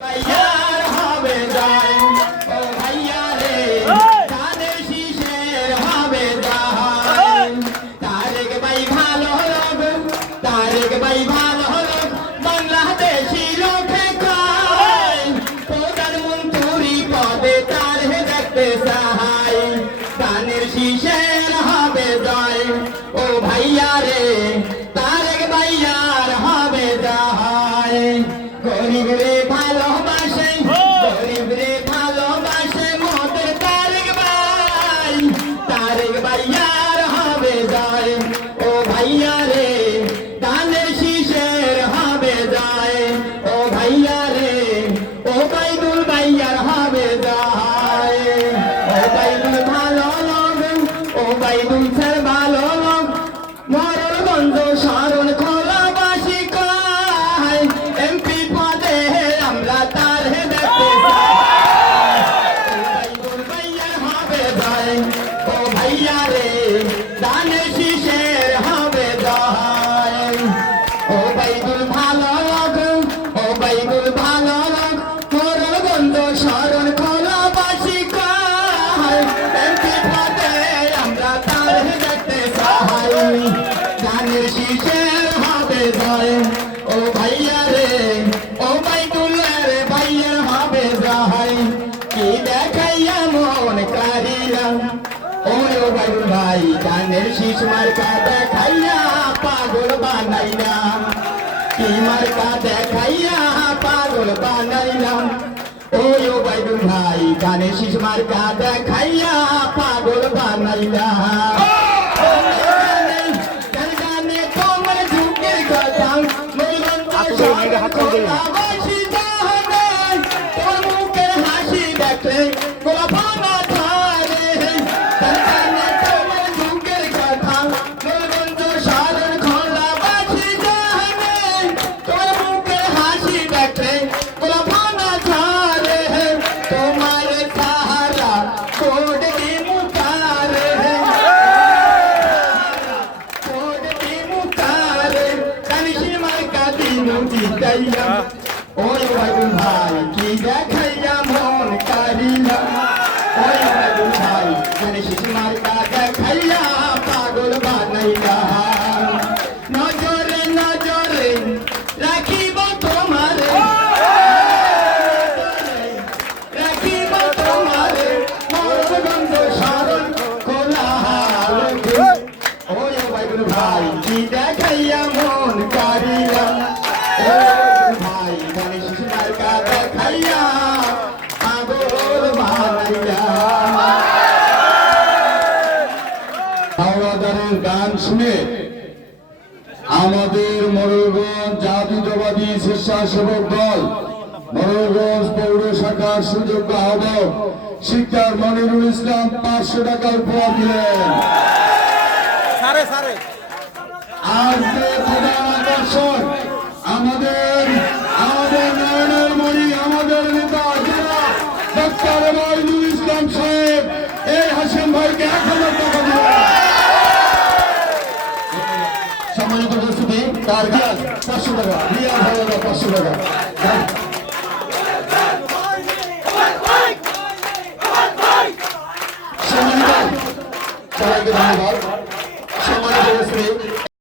ভাইয়ার হবে যায় ও ভাইয়া রে তাদের শিশের হবে যায় তারেক ভাই ভালো লোক তারেক ভাই ভালো লোক বাংলাদেশি লোকে কয় প্রধানমন্ত্রী পদে তার দেখতে চাই ধানের শিশের হবে যায় ও ভাইয়া রে তারেক ভাইয়ার হবে যায় গরিব রে ভালোবাসে গরিব রে ভালোবাসে মোদের তারেক ভাইয়ার হবে যায় ও ভাইয়া রে ধানের শীষের হবে যায় ও ভাইয়া রে ও বাইদুল ভাইয়ার হবে যায় ও বাইদুল ভালো লোক ও বাইদুল স্যার ভালো লোক মরণগঞ্জ শরণ খোলাবাসী কয় এমপি পদে আমরা তার দেখতে চাই ভাইয়ার হবে যায় ও ভাইয়া রে ধানের শীষের হবে যায় ও বাইদুল ভালো লোক ও বাইদুল ভালো লোক মরণগঞ্জ শরণ খোলাবাসী কয় এমপি পদে আমরা তার দেখতে চাই ধানের শীষের হবে যায় ও ভাইয়া রে ও বাইদুলের ভাইয়ার হবে যায় কি দেখাইয়া মন কারিলাম ও বাইদুল ভাই ধানের শীষ মার্কা দেখাইয়া পাগল বানাইলাম কি মার্কা দেখাইয়া পাগল বানাইলাম ও বাইদুল ভাই ধানের শীষ মার্কা দেখাইয়া পাগল বানাইলাম হাসি দেখলে গোলাপানা ধারে তোমার বুকের কথা গোলগঞ্জ শরণ খোলাবাসী জানে তোমার বুকের হাসি দেখলে গোলাপানা ধারে তোমার সাহারা কোড দি মুকারে কোড দি মুকারে কানিশি মার্কা দিনু জিতাইয়া ওই বাইদুল ভাই কি দেখাইয়া মন কারিলা ওই বাইদুল ভাই মানে শিশু মার্কা দেখাইয়া পাগল বানাইলা নজরে নজরে রাখিব তোমারে রাখিব তোমারে মরণগঞ্জ শরণ কোলাহল ওই বাইদুল ভাই কি দেখাইয়া মন কারিলা ভাই ধানের শীষ মার্কা দেখাইয়া পাগল বানাইলা হাওড়াদারের গান শুনে আমাদের মোড়লগঞ্জ জাতীয়তাবাদী স্বেচ্ছাসেবক দল মোড়লগঞ্জ পৌর শাখার সুযোগ্য আহ্বায়ক শিকদার মনিরুল ইসলাম 500 টাকা উপহার দিলেন। আর যে প্রধান আকর্ষণ আমাদের নয়নের মণি আমাদের নেতা ডক্টর মনিরুল ইসলাম সাহেব এই হাসিম ভাইকে 1000 টাকা দিলেন। সম্মানিত উপস্থিতি তার গান 500 টাকা রিয়া ভাইয়ের 500 টাকা সম্মানিত সবাইকে ধন্যবাদ।